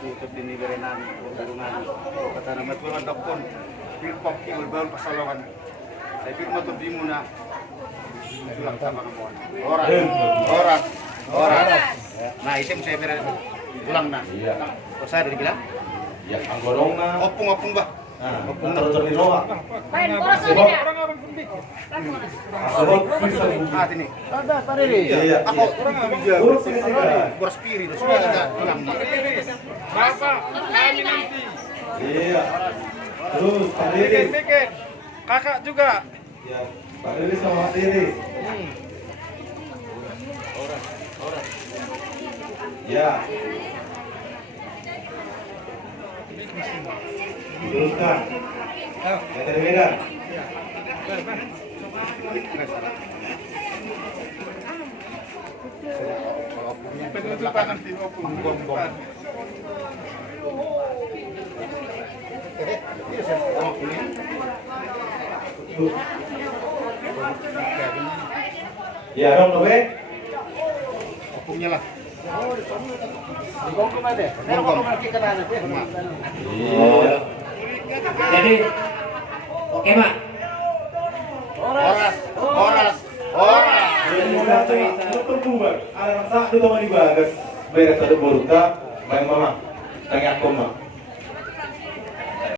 tutup di niberenan pertarungan kata nama Tuhan dokter pilpok yang berbaul pasalongan saya firma tuh di muna tulang sama kemuan orang nah itu saya beri tulang nah terus saya dari bilang ya anggorong na opung bah opung terus di roa Main boros ini ya. ini ada tadi aku boros piri terus ada tulang Bapak, kami nanti. iya terus Pak Diri Dikit. Kakak juga. ya Pak Diri sama Pak Diri ya teruskan ya dari Medan penutupan nanti opung bom ya dong Nobe opungnya lah iya Jadi, oke Mak. Horas. Jadi mau datang, mau terbubar. Anak sak itu mau dibagas. Beres ada buruk tak, main mama. Tanya aku mah.